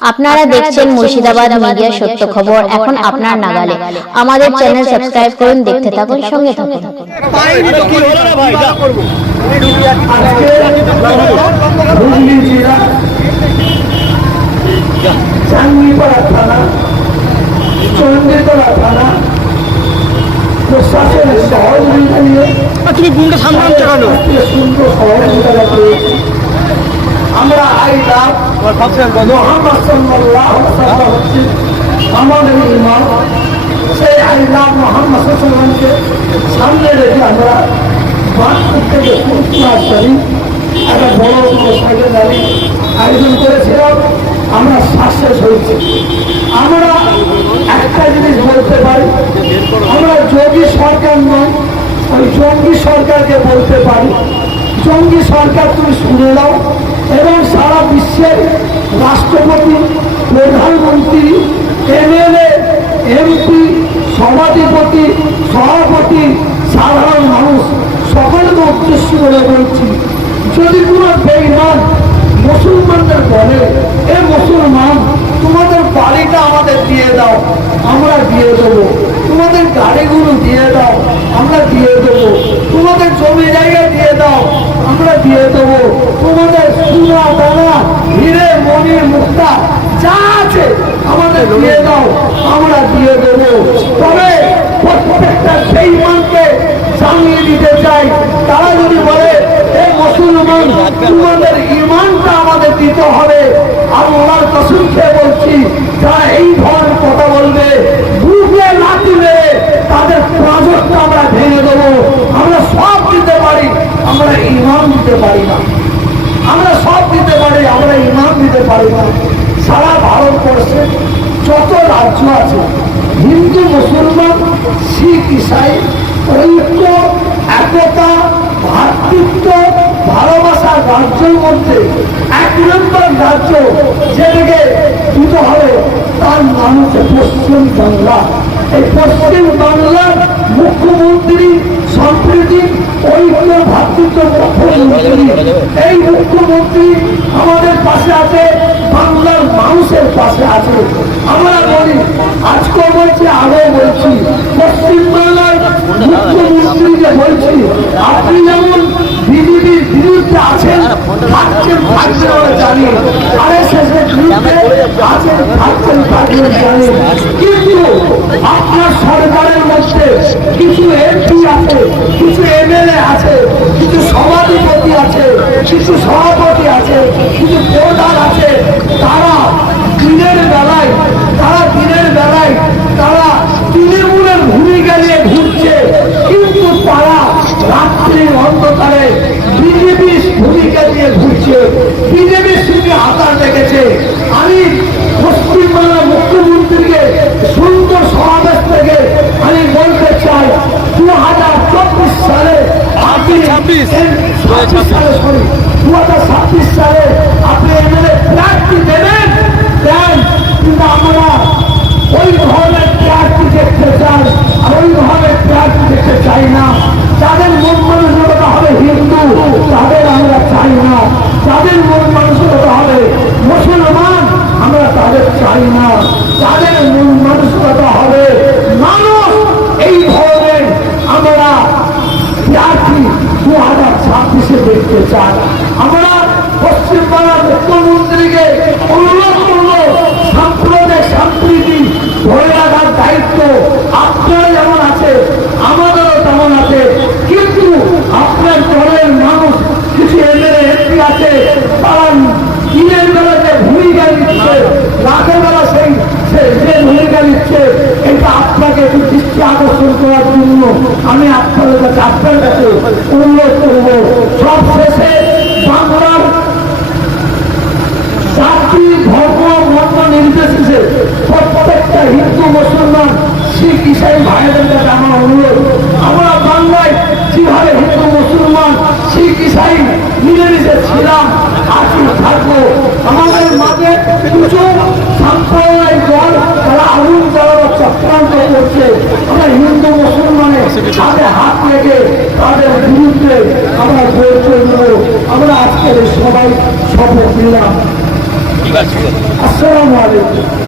আপনারা দেখছেন মুর্শিদাবাদ মিডিয়া সত্য খবর। এখন আপনার নাগালে। আমাদের চ্যানেল সাবস্ক্রাইব করুন দেখতে থাকুন সঙ্গে থাকুন। চাঙ্গিপাড়া থানা চণ্ডীতলা থানা প্রশাসনের সহযোগিতা নিয়ে তুমি সামনে কেন সুন্দর সহযোগিতা পেয়েছি আমরা আই লাভ মোহাম্মদ হচ্ছে আমাদের ইমাম সেই আই লাভ মোহাম্মদ সাল্লামকে সামনে রেখে আমরা বাঁকুড় থেকে কুচমাস করি একটা বড় সাইকেল গাড়ি আয়োজন করেছিলাম। আমরা সাকসেস হয়েছি। আমরা একটা জিনিস বলতে পারি আমরা যোগী সরকার নয় ওই জঙ্গি সরকারকে বলতে পারি। জঙ্গি সরকার তুমি শুনে নাও। বিশ্বের রাষ্ট্রপতি, প্রধানমন্ত্রী, এমএলএ, এমপি, সভাধিপতি, সভাপতি, সাধারণ মানুষ, সকলকে উদ্দেশ্য করে বলছি, যদি কোনো বেইমান মুসলমানদের বলে, এ মুসলমান, তোমাদের বাড়িটা আমাদের দিয়ে দাও, আমরা দিয়ে দেবো। তোমাদের গাড়িগুলো দিয়ে দাও, আমরা দিয়ে দেবো। তোমাদের জমি জায়গা দিয়ে দাও, আমরা দিয়ে দেবো। তোমাদের সোনা হিরে মুক্তা যা আছে আমাদের দিয়ে দাও, আমরা দিয়ে দেবো। তবে প্রত্যেকটা বেইমানকে জানিয়ে দিতে চাই, তারা যদি বলে এই মুসলমান, তোমাদের ইমানটা আমাদের দিতে হবে। আল্লাহর কসম খেয়ে বলছি, যারা এই ধরনের কথা বলবে, বুকে লাঠি মেরে তাদের প্রাজকটা আমরা ভেঙে দেবো। আমরা সব দিতে পারি, আমরা ইমান দিতে পারি না। আমরা সব দিতে পারি, আমরা ইমান দিতে পারি না। সারা ভারতবর্ষে যত রাজ্য আছে, হিন্দু, মুসলমান, শিখ, ইসাই, ঐক্য, একতা, ভাতৃত্ব, ভালোবাসার রাজ্যের মধ্যে এক নম্বর রাজ্য যেটাকে দুটো হবে, তার নাম হচ্ছে পশ্চিম বাংলা এই পশ্চিম বাংলার মুখ্যমন্ত্রী সম্প্রীতি ঐক্য ভাতৃত্ব মুখ্যমন্ত্রী পাশে আছে বাংলার মানুষের পাশে আছে আমরা বলি আজকে বলছি আরও বলছি পশ্চিমবাংলার মুখ্যমন্ত্রীকে আপনি যেমন বিজেপির বিরুদ্ধে আছেন আছেন জানি কিন্তু আপনার সরকারের মধ্যে কিছু এমপি আছে কিছু এমএলএ আছে, কিছু সভাধিপতি আছে, কিছু সভাপতি আছে, কিছু প্রধান আছে, তারা দিনের বেলায়, তারা দিনের বেলায়, তারা তৃণমূলের ভূমিকা নিয়ে ঘুরছে। কিন্তু তারা রাত্রির অন্ধকারে বিজেপির ভূমিকা নিয়ে ঘুরছে। বিজেপির সঙ্গে আকার দেখেছে। আমি সরি দু হাজার ছাব্বিশ সালে আপনি এমএলএ প্রার্থী দেবেন, দেন কিন্তু আমরা ওই ধরনের প্রার্থী দেখতে চাই আর ওই ধরনের প্রার্থী দেখতে চাই না। যাদের মন মানসিকতা হবে হিন্দু, তাদের আমরা চাই না। যাদের মন মানসিকতা হবে মুসলমান, আমরা তাদের চাই না। যাদের মন মানসিকতা হবে মানুষ এই ধরনের আমরা প্রার্থী দু হাজার দেখতে চাই আমরা পশ্চিমবাংলার মুখ্যমন্ত্রীকে অনুরোধ করব, সাম্প্রদায়িক সম্প্রীতি ধরে রাখার দায়িত্ব আপনার যেমন আছে, আমাদেরও তেমন আছে। কিন্তু আপনার দলের মানুষ, কিছু এমএলএ, এমপি আছে, তারা দিনের বেলা যে ভূমিকা নিচ্ছে, রাতের বেলা সেই যে ভূমিকা নিচ্ছে, এটা আপনাকে একটু দৃষ্টি আকর্ষণ করার জন্য আমি আপনাদের কাছে, আপনার কাছে অনুরোধ করব। সব শেষে বাংলার প্রত্যেকটা হিন্দু, মুসলমান, শিখ, ইসাই ভাইদের আমার অনুরোধ। আমরা হিন্দু, মুসলমান, শিখ, ইসাই মিলেমিশে ছিলাম আজকে থাকব। তাদের বিরুদ্ধে আমরা বলতে আমরা আজকে সবাই শপথ নিলাম আসসালামু আলাইকুম।